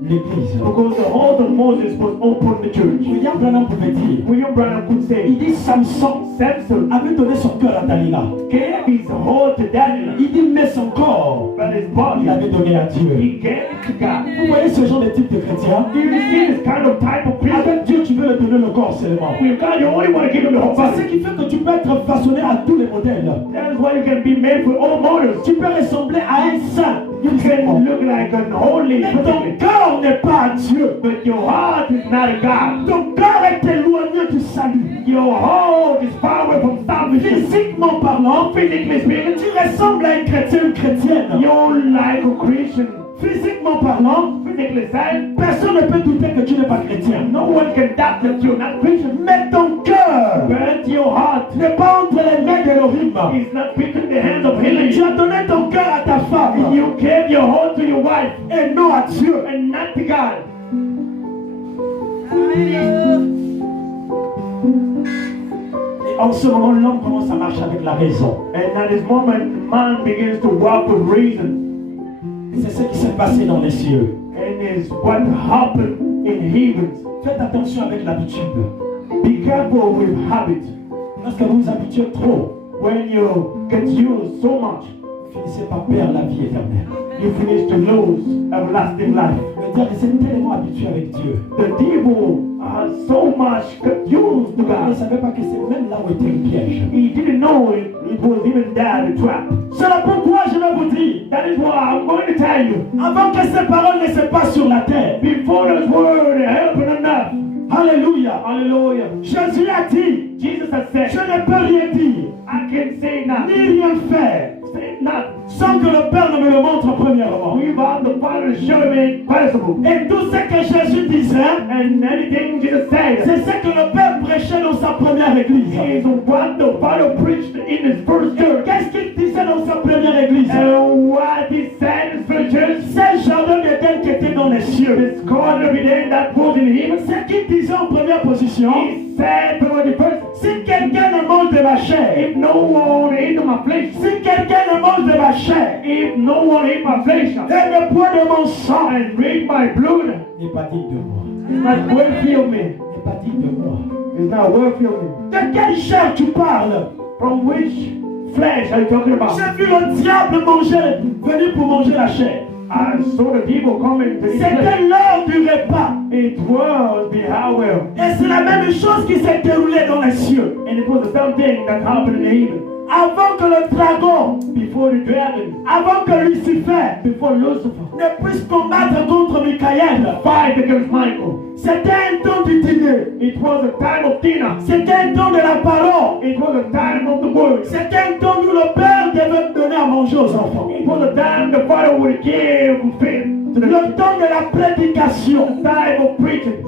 l'église. Because the heart of Moses was open to the church. William Branham pouvait dire, William Branham could say, il dit Samson Samson avait donné son cœur à Dalila. gave his heart to Daniel, Il dit mais son corps, but his il body, avait donné à Dieu. he gave it to God. Vous voyez ce genre de type de chrétien? Do you see this kind of type of Christian? Avec Dieu, tu veux le donner le corps seulement. With God, you only want to give him the whole C'est ce body. qui fait que tu peux être façonné à tous les modèles. That is why you can be made for all motives. Tu peux ressembler à un saint. You can look like an holy Mais ton person, cœur n'est pas à Dieu. but your heart is not a God. Ton cœur est éloigné du salut. Your heart is far away from salvation. Physiquement parlant, Physically speaking, tu ressembles à un chrétien, une chrétienne. you're like a Christian. Physiquement parlant, Physically saying, personne ne peut douter que tu n'es pas chrétien. no one can doubt that you're not Christian. Mais ton cœur But your heart n'est pas entre les mains d'Elohim. is not between the hands of healing. Tu as donné ton cœur à ta femme You gave your heart to your wife et non à Dieu. and not to God. Et en ce moment, l'homme commence à marcher avec la raison. And at this moment, man begins to walk with reason. Et c'est ce qui s'est passé dans les cieux. And is what happened in heavens. Faites attention avec l'habitude. Be careful with habit. Lorsque vous vous habituez trop, When you get used so much, vous finissez par perdre la vie éternelle. you finish to lose everlasting life. Le diable s'est tellement habitué avec Dieu. The devil are so much used to Il ne God. savait pas que c'est même là où était le piège. He didn't know it was even there, the trap. C'est là pourquoi je vais vous dire, That is why I'm going to tell you, avant que ces paroles ne se passent sur la terre, before those words happen enough, alléluia, hallelujah, Jésus a dit, Jesus has je said, ne peux rien dire, I can say nothing, ni rien faire, say nothing, sans que le Père ne me le montre premièrement. without the Father showing me possible. Et tout ce que Jésus disait, And anything Jesus said c'est ce que le Père prêchait dans sa première église. is what the Father preached in his first church. Qu'est-ce qu'il disait dans sa première église? And what he said in his first church, C'est jardin d'Éden qui était dans les cieux. this garden of Eden that was in heaven, Ce qu'il disait en première position, he said to the first, si quelqu'un ne mange de ma chair, if no one ate of my flesh, si quelqu'un ne mange de ma chair, if no one ate my flesh, et ne boit de mon sang, and drink my blood, n'est pas digne de moi. it's not worthy of me. N'est pas digne de moi. It's not worthy of me. De quelle chair tu parles? From which flesh are you talking about? J'ai vu le diable manger, venir pour manger la chair. I saw the people coming to eat. C'était l'heure du repas. It was the hour. Et c'est la même chose qui s'est déroulée dans les cieux. And it was the same thing that happened in heaven. Avant que le dragon, Before the dragon, avant que Lucifer before Lucifer, ne puisse combattre contre Michael, fight against Michael. c'était un temps du dîner. It was a time of dinner. C'était un temps de la parole. It was a time of the word. C'était un temps où le père devait donner à manger aux enfants. It was a time the father would give food to the Le temps de la prédication. time of preaching.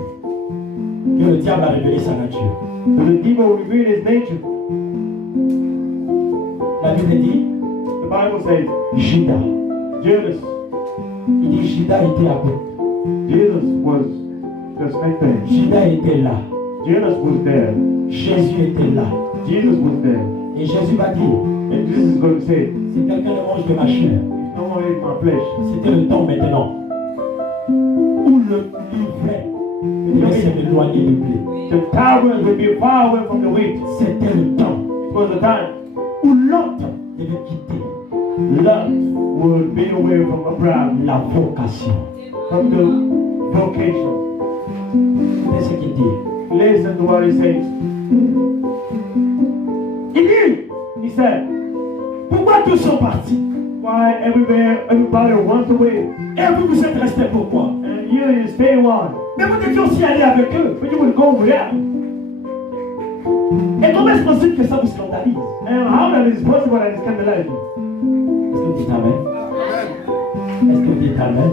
Que le diable a révélé sa nature. So the devil revealed his nature. La Bible dit, The Bible says, Judas. Judas. Il dit, Judas était à côté. Jesus was just right there. Judas était là. Jesus was there. Jésus était là. Jesus was there. Et Jésus va dire, And Jesus is going to say, si quelqu'un ne mange de ma chair, if no one eats my flesh, c'était le temps maintenant où le livret devait s'éloigner du blé. the towers will be far away from the wheat. C'était le temps It was the time où l'autre devait quitter love would be away from Abraham, la vocation. from the vocation. C'est ce qu'il dit. Listen to what he says. Il dit, He said, pourquoi tous sont partis? why everybody wants away, Et vous, vous êtes restés pourquoi? and you stay one. Mais vous deviez aussi aller avec eux. But you will go with them. Et comment est-ce possible que ça vous scandalise? And how that is possible and scandalizing? Est-ce que vous dites Amen? Est-ce que vous dites Amen?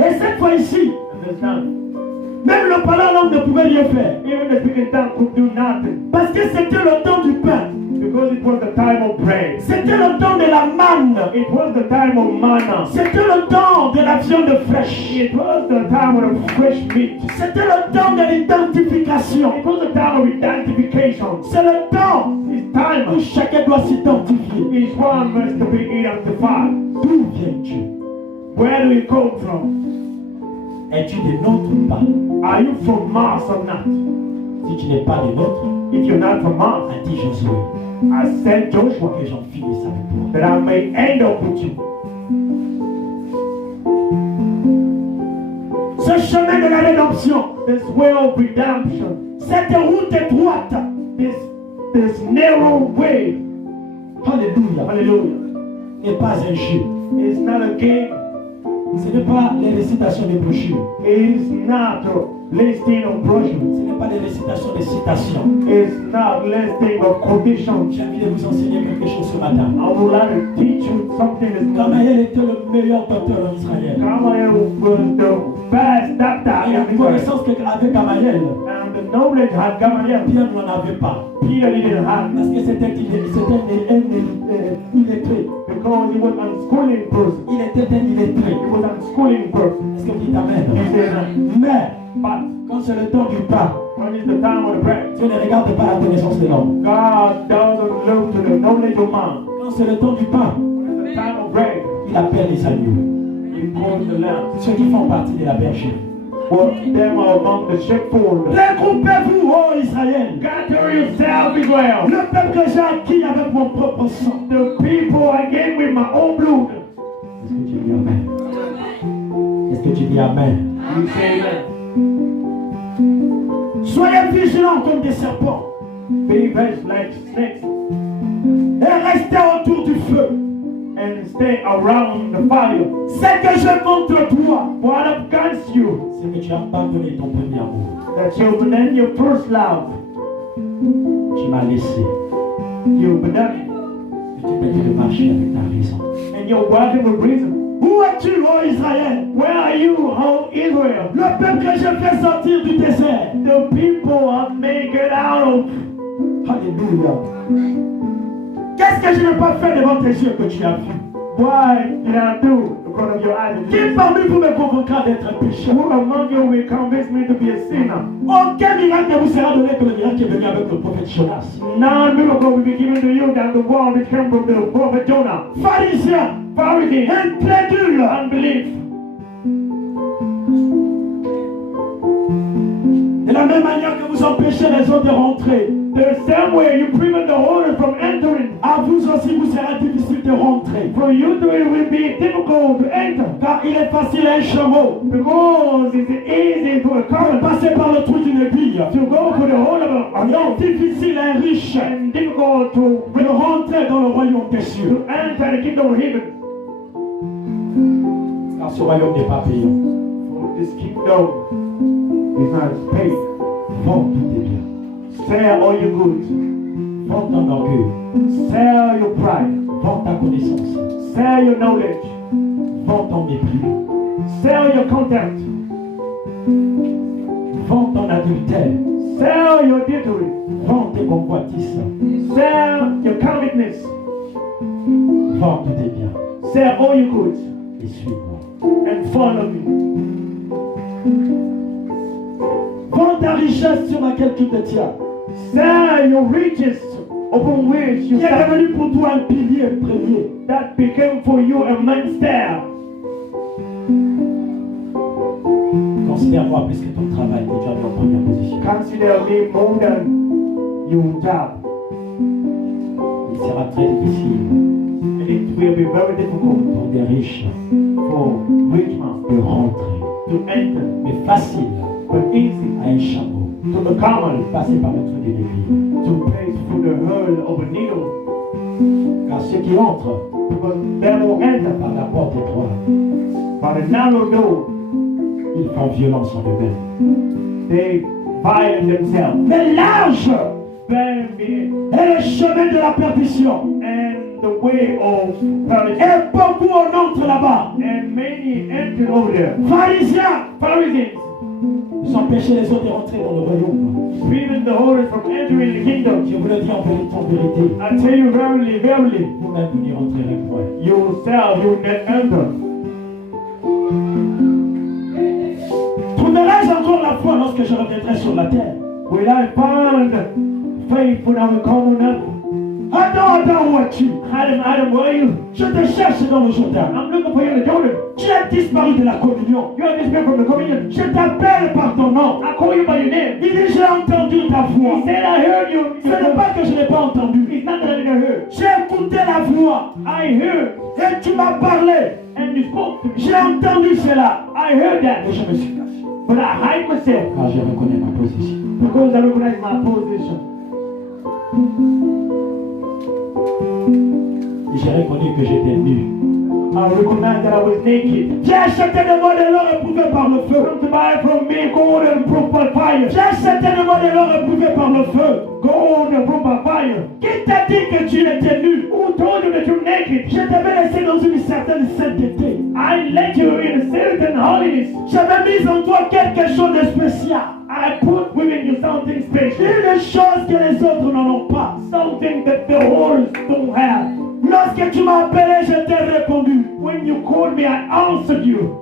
Et cette fois ici, Understand? même le parlant langue ne pouvait rien faire. Even the speaking tongue could do nothing. Parce que c'était le temps du pain. Because it was the time of bread. C'était le temps de la manne. It was the time of manna. C'était le temps de la viande fraîche. It was the time of fresh meat. C'était le temps de l'identification. It was the time of identification. C'est le temps It's time. où chacun doit s'identifier. Each one must be identified. D'où viens-tu? Where do you come from? Es-tu des nôtres ou pas? Are you from Mars or not? Si tu n'es pas des nôtres, If you're not from Mars, a dit Josué, I sent Joshua que j'en finisse avec toi. that I may end up with you. Ce chemin de la rédemption, This way of redemption, cette route étroite, this narrow way, Alléluia. hallelujah, N'est pas un jeu. it's not a game. Ce n'est pas les récitations des brochures. It is not a listing of brochures. Ce n'est pas des récitations des citations. It's not listing of conditions. J'ai envie de vous enseigner quelque chose ce matin. I would like to teach you something that's coming. Gamaël était le meilleur docteur en Israël. Gamaliel was the best doctor Et la in Israel. connaissance qu'avait Gamaël, And the knowledge had Gamaliel. Pierre n'en avait pas. Peter didn't have Parce que c'était un illettré. because he was unschooling person. Il était un illettré. He was unschooling person. Est-ce que vous dites Amen? He said, Mais, but quand c'est le temps du pain, when it's the time of the bread, Dieu ne regarde pas la connaissance de l'homme. God doesn't look to the knowledge of man. Quand c'est le temps du pain, When it's the time of bread, il appelle les agneaux. he calls the lamb. Ceux qui font partie de la bergerie. What them are among the sheepfold. regroupez-vous, ô Israël. Gather yourself, Israel. Le peuple que j'ai acquis avec mon propre sang. The people I gave with my own blood. Est-ce que tu dis Amen? Est-ce que tu dis Amen? You say that. Soyez vigilants comme des serpents. Be vexed like snakes Et restez autour du feu. and stay around the fire. C'est que je contre toi. What against you? C'est que tu as abandonné ton premier amour. That you've been your first love. Tu m'as laissé. You've been done. Et tu peux te marcher avec ta raison. And you're walking with reason. Où es-tu, ô Israël? Where are you, oh Israel? Le peuple que je fais sortir du désert. The people have made it out of. Alléluia. Qu'est-ce que je n'ai pas fait devant tes yeux que tu as vu? Why did I do in front of your eyes? Qui parmi vous me convoquera d'être un pécheur? Who among you will convince me to be a sinner? Aucun miracle ne vous sera donné que le miracle qui est venu avec le prophète Jonas. None miracle will be given to you than the one that came from the prophet Jonah. Pharisiens, Pharisees, incrédules, unbelief. de la même manière que vous empêchez les autres de rentrer, The same way you prevent the others from entering, à vous aussi vous sera difficile de rentrer. For you to it will be difficult to enter. Car il est facile à un chameau Because it's easy to a de current passer par le trou d'une aiguille. to go for the whole of a Non, difficile à un riche and difficult to de rentrer dans le royaume des cieux. enter the kingdom of heaven. Car ce royaume n'est pas payant. For this kingdom is not paid. Vends tous tes biens. Sell all your goods. Vends ton orgueil. Sell your pride. Vends ta connaissance. Sell your knowledge. Vends ton mépris. Sell your contempt. Vends ton adultère. Sell your adultery. Vends tes convoitises. Sell your covetousness. Vends tous tes biens. Sell all your goods Et suis-moi. and follow me. Vends ta richesse sur laquelle tu te tiens. Sell your riches upon which you Qui est stand. devenu pour toi un pilier premier. That became for you a mainstay. Considère-moi plus que ton travail que tu as mis en première position. Consider me more than your job. Il sera très difficile And it will be very difficult pour des riches for rich man de rentrer. to enter, Mais facile but easy à un chameau to the camel de passer par le trou de l'aiguille. to pass through the hole of a needle. Car ceux qui entrent Because they will enter par la porte étroite, by the narrow door. ils font violence en eux-mêmes. They violate themselves. Mais large Then be est le chemin de la perdition. and the way of perdition. Et beaucoup en entrent là-bas. And many enter over there. Pharisiens, Pharisees, ils empêchaient les autres de rentrer dans le royaume. prevent the Holy from entering the kingdom. Je vous le dis en vérité. I tell you verily, verily, Vous-même, vous n'y rentrerez point. yourself you will not enter. Trouverai-je encore la foi lorsque je reviendrai sur la terre? Will I find faith when I will come on earth? Adam, où es-tu? Adam, where are you? Je te cherche dans le Jourdain. I'm looking for you in the Jordan. Tu as disparu de la communion. You are dismissed from the communion. Je t'appelle par ton nom. I call you by your name. Il dit, j'ai entendu ta He voix. said, I heard you. Ce n'est pas que je n'ai pas entendu. It's not that I didn't hear. J'ai écouté la voix I heard, et tu m'as parlé. and you spoke to me. J'ai entendu cela. I heard Et that, je me suis caché. but I hide myself Car je reconnais ma position. because I recognize my position. Et j'ai reconnu que j'étais nu. I recognize that I was naked. J'ai acheté de moi de l'or éprouvé par le feu. Come to buy from me gold and proof by fire. J'ai acheté de moi de l'or éprouvé par le feu. Gold and proof by fire. Qui t'a dit que tu étais nu? Who told you that you're naked? Je t'avais laissé dans une certaine sainteté. I let you in a certain holiness. J'avais mis en toi quelque chose de spécial. I put within you something special. Une chose que les autres n'en ont pas. Something that the others don't have. Lorsque tu m'as appelé, je t'ai répondu. When you called me, I answered you.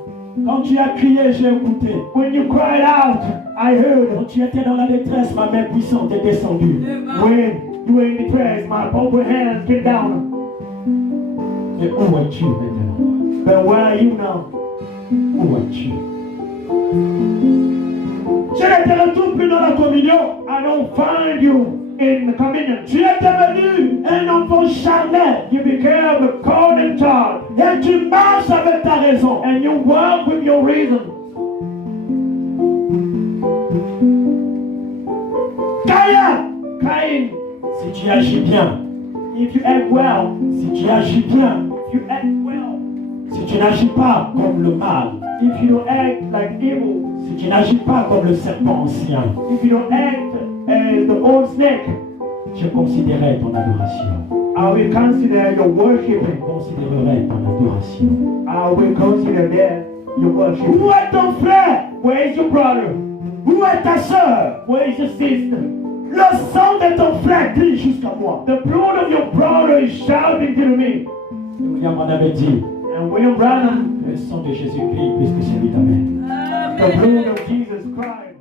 Quand tu as crié, j'ai écouté. When you cried out, I heard. Quand tu étais dans la détresse, ma main puissante est descendue. When you were in distress, my powerful hands came down. Et où es-tu maintenant? But where are you now? Où es-tu? Je ne te retrouve plus dans la communion. I don't find you in the communion. Tu es devenu un enfant charnel. You became a carnal child. Et tu marches avec ta raison. And you walk with your reason. Cain, Si tu agis bien, if you act well, si tu agis bien, if you act well, si tu n'agis pas comme le mal, if you don't act like evil, si tu n'agis pas comme le serpent ancien, if you don't act as the old snake, je considérerai ton adoration. I will consider your Je worshiping. considérerai ton adoration. I will consider that your worship. Où est ton frère? Where is your brother? Où est ta soeur? Where is your sister? Le sang de ton frère crie jusqu'à moi. The blood of your brother is shouting to me. William en avait dit, And William Branham, le sang de Jésus crie plus que celui d'Abel. the blood of Jesus Christ.